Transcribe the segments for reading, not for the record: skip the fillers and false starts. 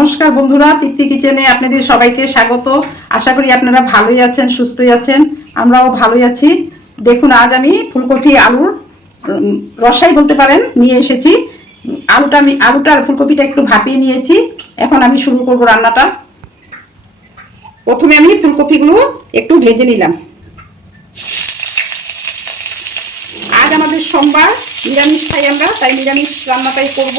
নমস্কার বন্ধুরা, তৃপ্তি কিচেনে আপনাদের সবাইকে স্বাগত। আশা করি আপনারা ভালোই আছেন, সুস্থই আছেন। আমরাও ভালোই আছি। দেখুন, আজ আমি ফুলকপি আলুর রসাই বলতে পারেন নিয়ে এসেছি। আলুটা আর ফুলকপিটা একটু ভাপিয়ে নিয়েছি। এখন আমি শুরু করব রান্নাটা। প্রথমে আমি ফুলকপিগুলো একটু ভেজে নিলাম। আজ আমাদের সোমবার, নিরামিষ খাই আমরা, তাই নিরামিষ রান্নাটাই করব।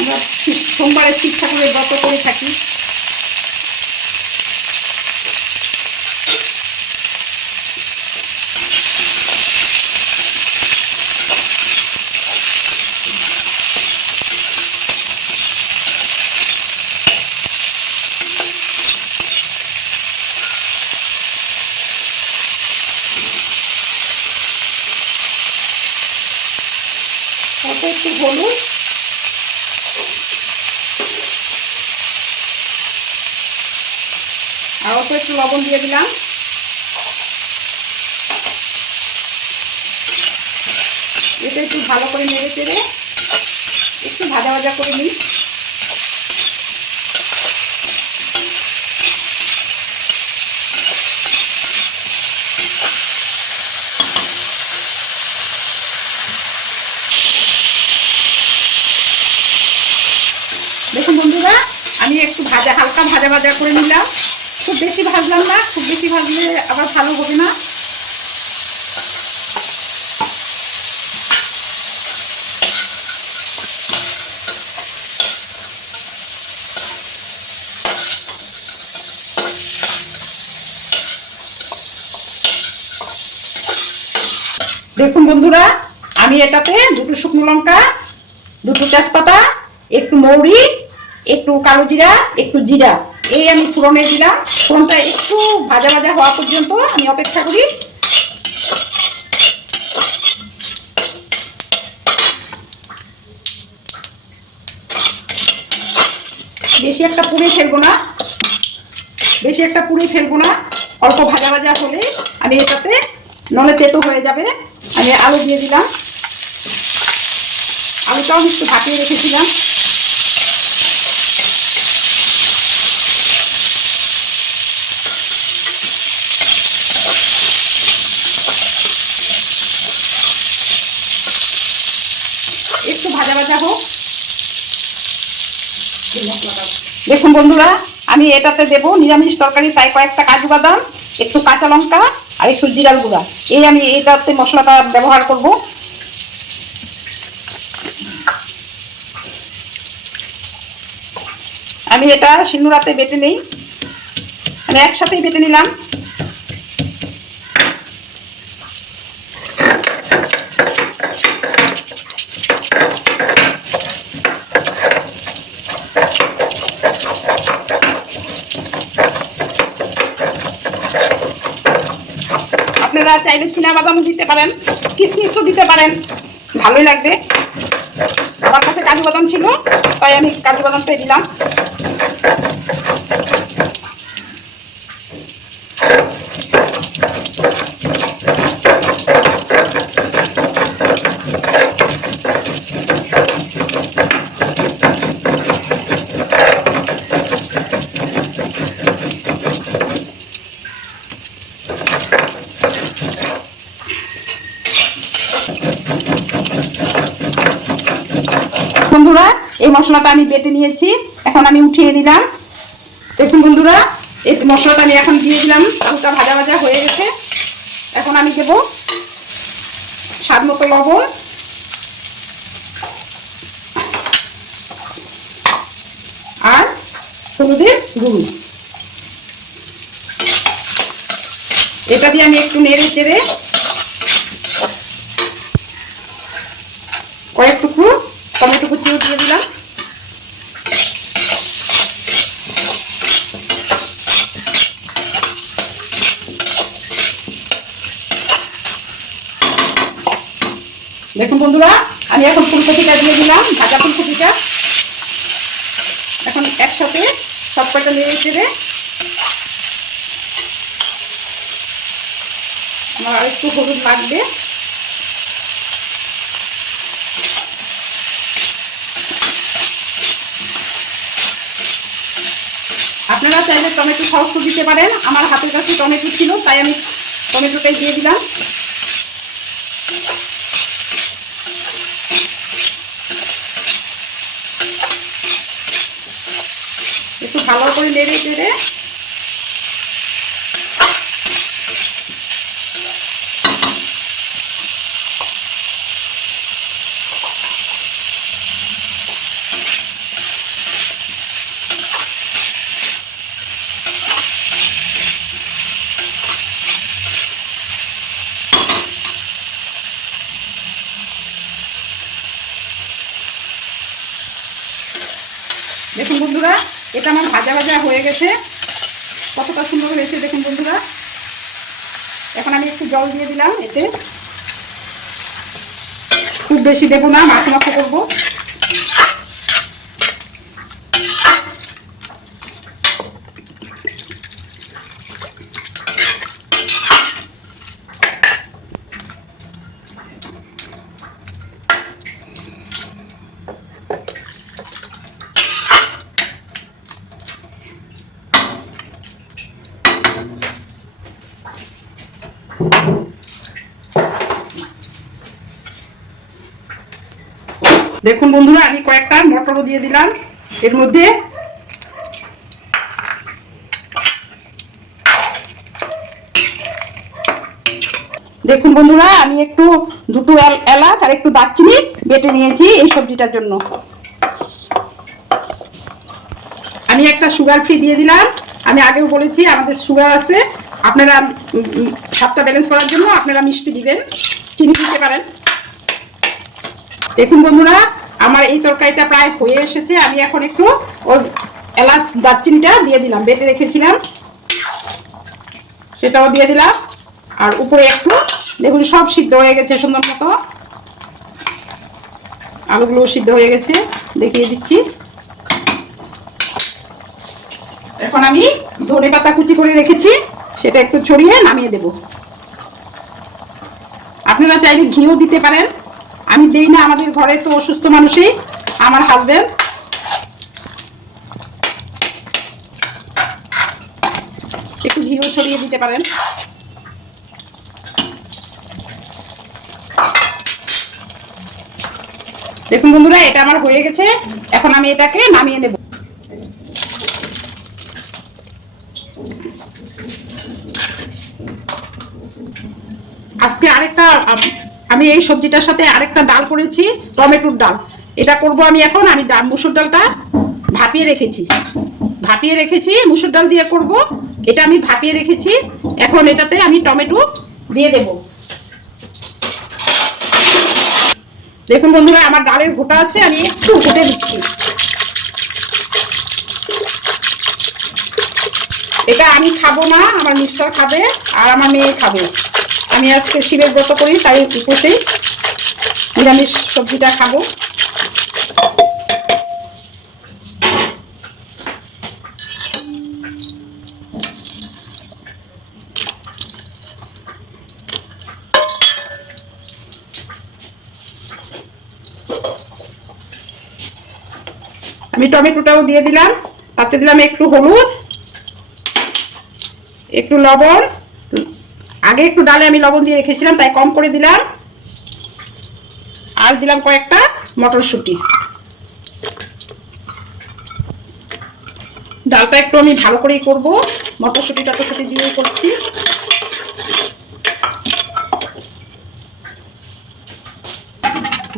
আমরা সোমবারে শিব ঠাকুরের ব্রত করে থাকি। অল্প একটু হলুদ, আর অল্প একটু লবণ দিয়ে দিলাম। এটা একটু ভালো করে নেড়ে চেড়ে একটু ভাজা ভাজা করে নিই। দেখুন বন্ধুরা, আমি একটু হালকা ভাজা ভাজা করে নিলাম। খুব বেশি ভাজলাম না, খুব বেশি ভাজলে আবার ভালো হবে না। দেখুন বন্ধুরা, আমি এটাতে দুটো শুকনো লঙ্কা, দুটো তেজপাতা, একটু মৌরি, একটু কালো জিরা, একটু জিরা, এই আমি ফোড়নে দিলাম। ফোড়নটা একটু ভাজা ভাজা হওয়া পর্যন্ত আমি অপেক্ষা করি। বেশি একটা পুড়ে ফেলবো না, অল্প ভাজা ভাজা হলে আমি এটাতে, নলে তেতো হয়ে যাবে। আমি আলু দিয়ে দিলাম। আলুটাও একটু ভাপিয়ে রেখেছিলাম। একটু ভাজা ভাজা হোক। দেখুন বন্ধুরা, আমি এটাতে দেবো নিরামিষ তরকারি, তাই কয়েকটা কাজু বাদাম, একটু কাঁচা লঙ্কা আর একটু জিরার গুঁড়া, এই আমি এটাতে মশলাটা ব্যবহার করব। আমি এটা শিলনোড়াতে বেটে নেই, আমি একসাথেই বেটে নিলাম। আপনারা চাইলে চীনাবাদামও দিতে পারেন, কিশমিশও দিতে পারেন, ভালোই লাগবে। আমার কাছে কাজু বাদাম ছিল, তাই আমি কাজু বাদামটাই দিলাম। বন্ধুরা, এই মশলাটা আমি বেটে নিয়েছি, এখন আমি উঠিয়ে নিলাম। দেখুন বন্ধুরা, এই মশলাটা আমি এখন দিয়ে দিলাম। আলুটা ভাজা ভাজা হয়ে গেছে। এখন আমি দেব স্বাদ মতো লবণ, আর হলুদের গুঁড়ো। এটা দিয়ে আমি একটু নেড়ে চেড়ে কয়েকটুকু টমেটো কুচিও দিয়ে দিলাম। দেখুন বন্ধুরা, আমি এখন ফুলকপিটা দিয়ে দিলাম, ভাজা ফুলকপিটা। এখন একসাথে সব কটা নেড়ে চেড়ে আমার আরেকটু হলুদ লাগবে, আপনারা চাইলে টমেটো সস দিতে পারেন, আমার হাতের কাছে টমেটো ছিল তাই আমি টমেটোটাই দিয়ে দিলাম। একটু ভালো করে নেড়ে চেড়ে দেখুন বন্ধুরা, এটা আমার ভাজা ভাজা হয়ে গেছে, কতটা সুন্দর হয়েছে দেখুন বন্ধুরা। এখন আমি একটু জল দিয়ে দিলাম, এতে খুব বেশি দেবো না, মাখো মাখো করবো। দেখুন বন্ধুরা, আমি কয়েকটা মটরও দিয়ে দিলাম এর মধ্যে। দেখুন বন্ধুরা, আমি একটু দুটো এলাচ আর একটু দারচিনি বেটে নিয়েছি এই সবজিটার জন্য। আমি একটা সুগার ফ্রি দিয়ে দিলাম, আমি আগেও বলেছি আমাদের সুগার আছে, আপনারা স্বাদটা ব্যালেন্স করার জন্য আপনারা মিষ্টি দিবেন, চিনি দিতে পারেন। দেখুন বন্ধুরা, আমার এই তরকারিটা প্রায় হয়ে এসেছে। আমি এখন একটু ওর এলাচ দারচিনিটা দিয়ে দিলাম, বেটে রেখেছিলাম সেটাও দিয়ে দিলাম। আর উপরে একটু দেখুন সব সিদ্ধ হয়ে গেছে সুন্দর মতো, আলুগুলো সিদ্ধ হয়ে গেছে, দেখিয়ে দিচ্ছি। এখন আমি ধনেপাতা কুচি করে রেখেছি সেটা একটু ছড়িয়ে নামিয়ে দেব। আপনারা চাইলে ঘিও দিতে পারেন, আমি দেই না, আমাদের ঘরে তো অসুস্থ মানুষই, আমার হাজবেন্ড। একটু ঘিও ছড়িয়ে দিতে পারেন। দেখুন বন্ধুরা, এটা আমার হয়ে গেছে, এখন আমি এটাকে নামিয়ে নেব। আজকে আরেকটা আমি এই সবজিটার সাথে আরেকটা ডাল করেছি, টমেটোর ডাল। এটা করব আমি এখন। আমি মুসুর ডালটা ভাপিয়ে রেখেছি, মুসুর ডাল দিয়ে করব। এটা আমি ভাপিয়ে রেখেছি, এখন এটাতে আমি টমেটো দিয়ে দেব। দেখুন বন্ধুরা, আমার ডালের ঘোটা আছে, আমি একটু ঘুটে দিচ্ছি। এটা আমি খাবো না, আমার মিস্টার খাবে আর আমার মেয়ে খাবে। আমি আজকে শিবের ব্রত করি, তাই উপসেই নিরামিষ সবজিটা খাবো। আমি টমেটোটাও দিয়ে দিলাম, তাতে দিলাম একটু হলুদ, একটু লবণ। আগে একটু ডালে আমি লবণ দিয়ে রেখেছিলাম তাই কম করে দিলাম। আর দিলাম কয়েকটা মটরশুঁটি। ডালটা একটু আমি ভালো করেই করব, মটরশুঁটি টটরশুঁটি দিয়েই করছি।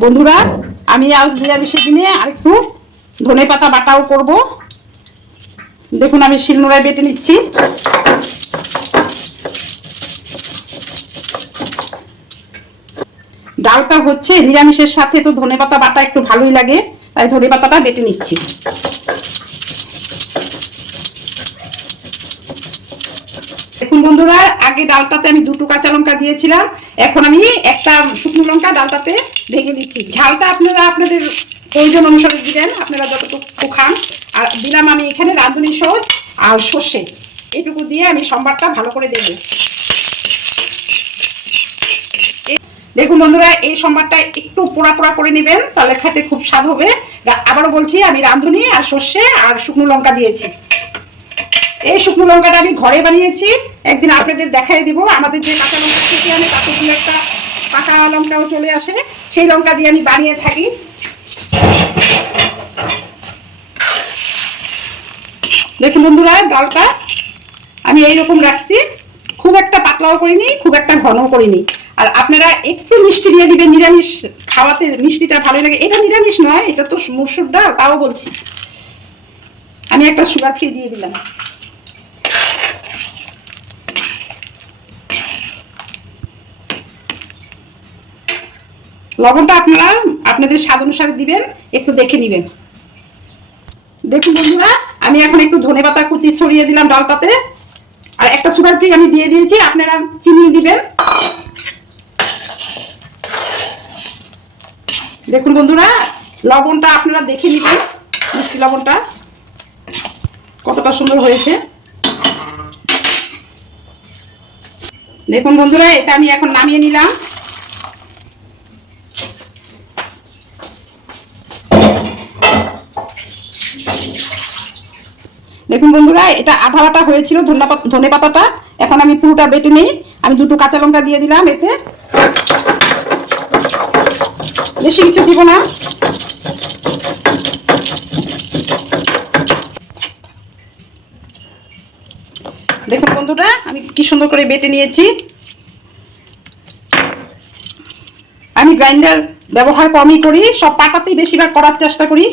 বন্ধুরা, আমি আজ নিরামিষের দিনে আরেকটু ধনেপাতা বাটাও করব। দেখুন আমি শিলনোড়ায় বেটে নিচ্ছি। ডালটা হচ্ছে নিরামিষের সাথে তো ধনেপাতা বাটা একটু ভালোই লাগে, তাই ধনেপাতাটা বেটে নিচ্ছি। দেখুন বন্ধুরা, আগে ডালটাতে আমি দুটো কাঁচা লঙ্কা দিয়েছিলাম, এখন আমি একটা শুকনো লঙ্কা ডালটাতে ভেঙে দিচ্ছি। ঝালটা আপনারা আপনাদের প্রয়োজন অনুসারে দিবেন, আপনারা যতটুকু খান। আর দিলাম আমি এখানে রাঁধুনি সস আর সর্ষে, এটুকু দিয়ে আমি সম্বারটা ভালো করে দেব। দেখুন বন্ধুরা, এই সম্বারটা একটু পোড়া পোড়া করে নেবেন, তাহলে খেতে খুব স্বাদ হবে। আবারও বলছি, আমি রাঁধুনি আর সর্ষে আর শুকনো লঙ্কা দিয়েছি। এই শুকনো লঙ্কাটা আমি ঘরে বানিয়েছি, একদিন আপনাদের দেখাই দিব। আমাদের যে কাঁচা লঙ্কা কেটে আনে তাতে দু একটা পাকা লঙ্কাও চলে আসে, সেই লঙ্কা দিয়ে আমি বানিয়ে থাকি। দেখুন বন্ধুরা, ডালটা আমি এইরকম রাখছি, খুব একটা পাতলাও করিনি, খুব একটা ঘনও করিনি। আর আপনারা একটু মিষ্টি দিয়ে দিবেন, নিরামিষ খাওয়াতে মিষ্টিটা ভালো লাগে। এটা নিরামিষ নয়, এটা তো মসুর ডাল, তাও বলছি। আমি একটা সুগার ফ্রি দিয়ে দিলাম। লবণটা আপনারা আপনাদের স্বাদ অনুসারে দিবেন, একটু দেখে নেবেন। দেখুন বন্ধুরা, আমি এখন একটু ধনেপাতা কুচি ছড়িয়ে দিলাম ডালটাতে, আর একটা সুগার ফ্রি আমি দিয়ে দিয়েছি, আপনারা চিনি দিবেন। দেখুন বন্ধুরা, লবণটা আপনারা দেখে নেবেন, মিষ্টি লবণটা কতটা সুন্দর হয়েছে। দেখুন বন্ধুরা, এটা আমি এখন নামিয়ে নিলাম। দেখুন বন্ধুরা, এটা আধা বাটা হয়েছিল ধনে পাতাটা, এখন আমি পুরোটা বেটে নেই। আমি দুটো কাঁচা লঙ্কা দিয়ে দিলাম, এতে বেশি কিছু দিব না। দেখুন বন্ধুরা, আমি কি সুন্দর করে বেটে নিয়েছি। আমি গ্রাইন্ডার ব্যবহার কমই করি, সব পাটাতেই বেশিরভাগ করার চেষ্টা করি।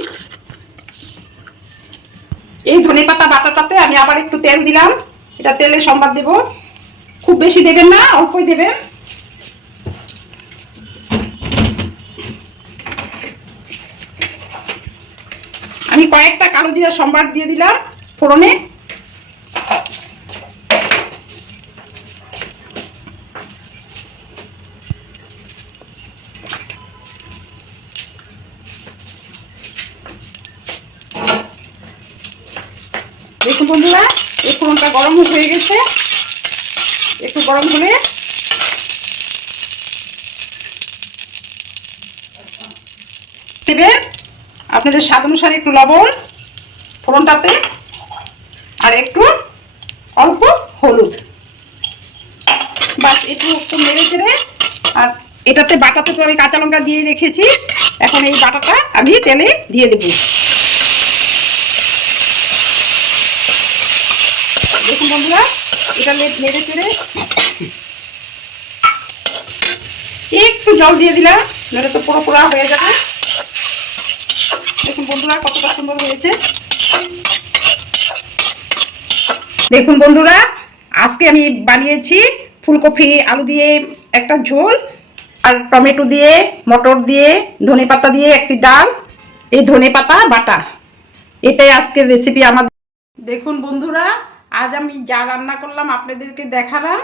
এই ধনেপাতা বাটাটাতে আমি আবার একটু তেল দিলাম, এটা তেলে সম্বাদ দেব, খুব বেশি দেবেন না, অল্পই দেবেন। আমি কয়েকটা কালো জিরা সম্বাদ দিয়ে দিলাম ফোড়নে। দেখুন বন্ধুরা, এই ফোড়নটা গরম হয়ে গেছে, একটু গরম হলে দেবেন আপনাদের স্বাদ অনুসারে একটু লবণ ফোড়নটাতে, আর একটু অল্প হলুদ, বাস একটু নেড়ে চেড়ে। আর এটাতে বাটাতে তো আমি কাঁচা লঙ্কা দিয়ে রেখেছি, এখন এই বাটাটা আমি তেলে দিয়ে দেব। দেখুন বন্ধুরা, এটা নেড়ে চেড়ে একটু জল দিয়ে দিলাম, নাহলে তো পুরো পোড়া হয়ে যাবে। দেখুন বন্ধুরা, কতটা সুন্দর হয়েছে। দেখুন বন্ধুরা, আজকে আমি বানিয়েছি ফুলকপি আলু দিয়ে একটা ঝোল, আর টমেটো দিয়ে, মটর দিয়ে, ধনেপাতা দিয়ে একটি ডাল, এই ধনেপাতা বাটা, এটাই আজকের রেসিপি আমার। দেখুন বন্ধুরা, আজ আমি যা রান্না করলাম আপনাদেরকে দেখালাম।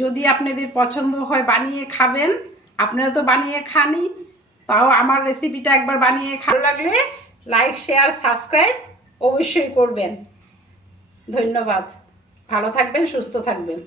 যদি আপনাদের পছন্দ হয় বানিয়ে খাবেন, আপনারা তো বানিয়ে খানই, তাও আমার রেসিপিটা একবার বানিয়ে ভালো লাগলে লাইক, শেয়ার, সাবস্ক্রাইব অবশ্যই করবেন। ধন্যবাদ। ভালো থাকবেন, সুস্থ থাকবেন।